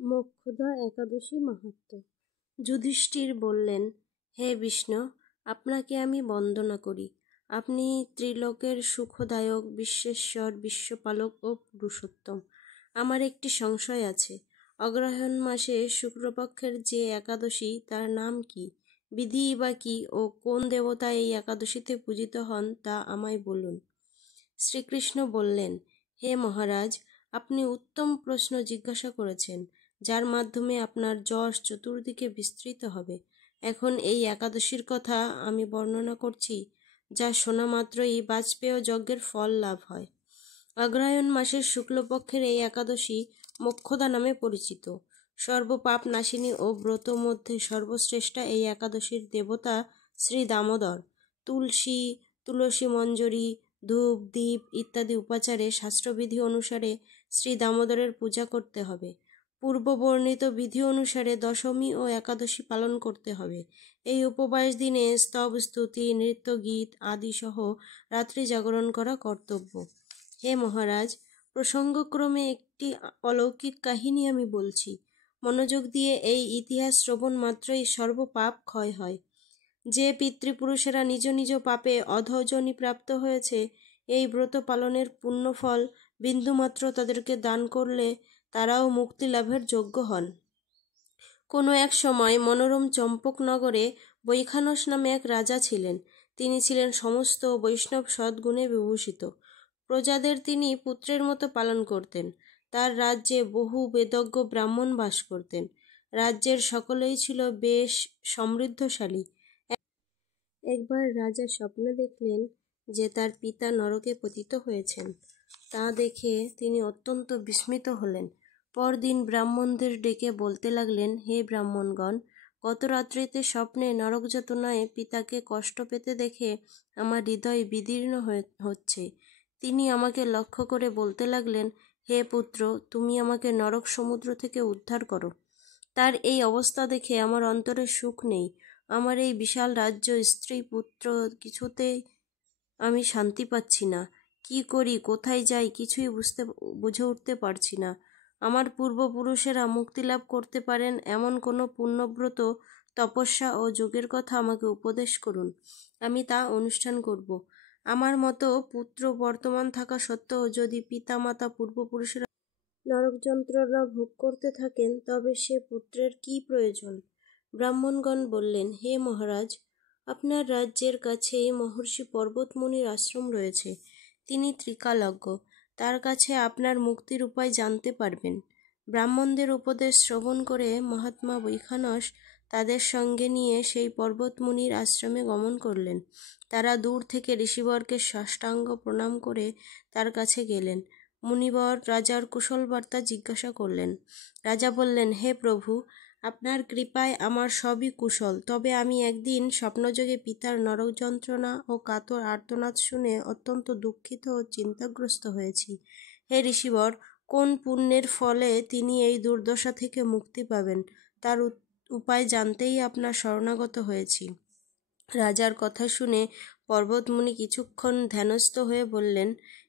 মোক্ষদা একাদশী মাহাত্ম্য। যুধিষ্ঠির বললেন, হে বিষ্ণু, আপনাকে আমি বন্দনা করি। আপনি ত্রিলোকের সুখদায়ক, বিশ্বেশ্বর, বিশ্বপালক ও পুরুষোত্তম। আমার একটি সংশয় আছে। অগ্রহায়ণ মাসে শুক্লপক্ষের যে একাদশী, তার নাম কি, বিধি বা কি ও কোন দেবতা এই একাদশীতে পূজিত হন তা আমায় বলুন। শ্রীকৃষ্ণ বললেন, হে মহারাজ, আপনি উত্তম প্রশ্ন জিজ্ঞাসা করেছেন, যার মাধ্যমে আপনার যশ চতুর্দিকে বিস্তৃত হবে। এখন এই একাদশীর কথা আমি বর্ণনা করছি, যা শোনা মাত্রই বাজপেয় যজ্ঞের ফল লাভ হয়। অগ্রহায়ণ মাসের শুক্লপক্ষের এই একাদশী মোক্ষদা নামে পরিচিত। সর্বপাপ নাশিনী ও ব্রত মধ্যে সর্বশ্রেষ্ঠা এই একাদশীর দেবতা শ্রী দামোদর। তুলসী মঞ্জরি, ধূপ, দীপ ইত্যাদি উপাচারে শাস্ত্রবিধি অনুসারে শ্রী দামোদরের পূজা করতে হবে। পূর্ববর্ণিত বিধি অনুসারে দশমী ও একাদশী পালন করতে হবে। এই উপবাস দিনে স্তব, স্তুতি, নৃত্য, গীত আদি সহ রাত্রি জাগরণ করা কর্তব্য। হে মহারাজ, প্রসঙ্গক্রমে একটি অলৌকিক কাহিনী আমি বলছি। মনোযোগ দিয়ে এই ইতিহাস শ্রবণ মাত্রই সর্বপাপ ক্ষয় হয়। যে পিতৃপুরুষেরা নিজ নিজ পাপে অধঃযোনি প্রাপ্ত হয়েছে, এই ব্রত পালনের পুণ্যফল বিন্দুমাত্র তাদেরকে দান করলে তারাও মুক্তি লাভের যোগ্য হন। কোনো এক সময় মনোরম চম্পকনগরে বৈখানস নামে এক রাজা ছিলেন। তিনি ছিলেন সমস্ত বৈষ্ণব সদ্গুণে বিভূষিত। প্রজাদের তিনি পুত্রের মতো পালন করতেন। তার রাজ্যে বহু বেদজ্ঞ ব্রাহ্মণ বাস করতেন। রাজ্যের সকলেই ছিল বেশ সমৃদ্ধশালী। একবার রাজা স্বপ্নে দেখলেন যে তার পিতা নরকে পতিত হয়েছেন। তা দেখে তিনি অত্যন্ত বিস্মিত হলেন। পরদিন ব্রাহ্মণদের ডেকে বলতে লাগলেন, হে ব্রাহ্মণগণ, গত রাত্রিতে স্বপ্নে নরক যাতনায় পিতাকে কষ্ট পেতে দেখে আমার হৃদয় বিদীর্ণ হচ্ছে। তিনি আমাকে লক্ষ্য করে বলতে লাগলেন, হে পুত্র, তুমি আমাকে নরক সমুদ্র থেকে উদ্ধার করো। তার এই অবস্থা দেখে আমার অন্তরে সুখ নেই। আমার এই বিশাল রাজ্য, স্ত্রী, পুত্র, কিছুতেই আমি শান্তি পাচ্ছি না। কি করি, কোথায় যাই, কিছুই বুঝে উঠতে পারছি না। আমার পূর্বপুরুষেরা মুক্তি লাভ করতে পারেন এমন কোনো পুণ্যব্রত, তপস্যা ও যোগের কথা আমাকে উপদেশ করুন। আমি তা অনুষ্ঠান করব। আমার মতো পুত্র বর্তমান থাকা সত্ত্বেও যদি পিতা মাতা পূর্বপুরুষেরা নরক যন্ত্রণা ভোগ করতে থাকেন, তবে সে পুত্রের কি প্রয়োজন? ব্রাহ্মণগণ বললেন, হে মহারাজ, আপনার রাজ্যের কাছেই মহর্ষি পর্বতমুনির আশ্রম রয়েছে। তিনি ত্রিকালজ্ঞ। তার কাছে আপনার মুক্তির উপায় জানতে পারবেন। ব্রাহ্মণদের উপদেশ শ্রবণ করে মহাত্মা বৈখানস তাদের সঙ্গে নিয়ে সেই পর্বতমুনির আশ্রমে গমন করলেন। তারা দূর থেকে ঋষিবরকে সাষ্টাঙ্গ প্রণাম করে তার কাছে গেলেন। মুনিবর রাজার কুশল বার্তা জিজ্ঞাসা করলেন। রাজা বললেন, হে প্রভু, আপনার কৃপায় আমার সবই কুশল। তবে আমি একদিন স্বপ্নযোগে পিতার নরক যন্ত্রণা ও কাতর আর্তনাদ শুনে অত্যন্ত দুঃখিত ও চিন্তাগ্রস্ত হয়েছি। হে ঋষিবর, কোন পুণ্যের ফলে তিনি এই দুর্দশা থেকে মুক্তি পাবেন, তার উপায় জানতেই আপনার শরণাগত হয়েছি। রাজার কথা শুনে পর্বতমুনি কিছুক্ষণ ধ্যানস্থ হয়ে বললেন,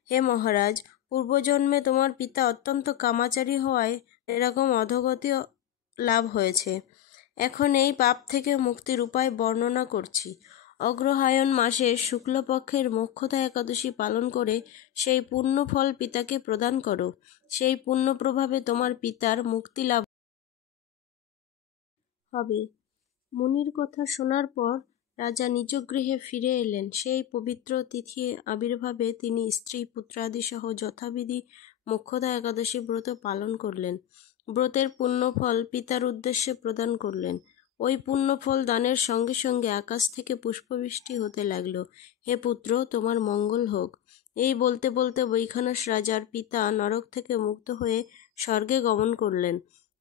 হে মহারাজ, পূর্বজন্মে তোমার পিতা অত্যন্ত কামাচারী হওয়ায় এরকম অধোগতি লাভ হয়েছে। এখন এই পাপ থেকে মুক্তির উপায় বর্ণনা করছি। অগ্রহায়ণ মাসের শুক্লপক্ষের মোক্ষদা একাদশী পালন করে সেই পুণ্যফল পিতাকে প্রদান করো। সেই পুণ্য প্রভাবে তোমার পিতার মুক্তি লাভ হবে। মুনির কথা শোনার পর রাজা নিজ গৃহে ফিরে এলেন। সেই পবিত্র তিথি আবির্ভাবে তিনি স্ত্রী, পুত্রাদি সহ যথাবিধি মোক্ষদা একাদশী ব্রত পালন করলেন। ব্রতের পুণ্যফল পিতার উদ্দেশ্যে প্রদান করলেন। ওই পুণ্যফল দানের সঙ্গে সঙ্গে আকাশ থেকে পুষ্পবৃষ্টি হতে লাগল। হে পুত্র, তোমার মঙ্গল হোক। এই বলতে বলতে বৈখানস রাজার পিতা নরক থেকে মুক্ত হয়ে স্বর্গে গমন করলেন।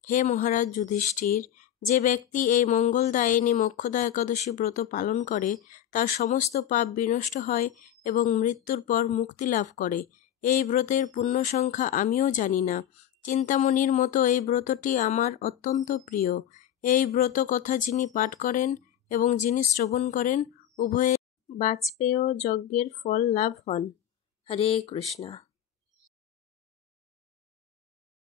হে মহারাজ যুধিষ্ঠির, যে ব্যক্তি এই মঙ্গলদায়িনী মোক্ষদা একাদশী ব্রত পালন করে, তার সমস্ত পাপ বিনষ্ট হয় এবং মৃত্যুর পর মুক্তি লাভ করে। এই ব্রতের পুণ্য সংখ্যা আমিও জানি না। চিন্তামণির মতো এই ব্রতটি আমার অত্যন্ত প্রিয়। এই ব্রত কথা যিনি পাঠ করেন এবং যিনি শ্রবণ করেন, উভয়ে বাজপেয় যজ্ঞের ফল লাভ হন। হরে কৃষ্ণা।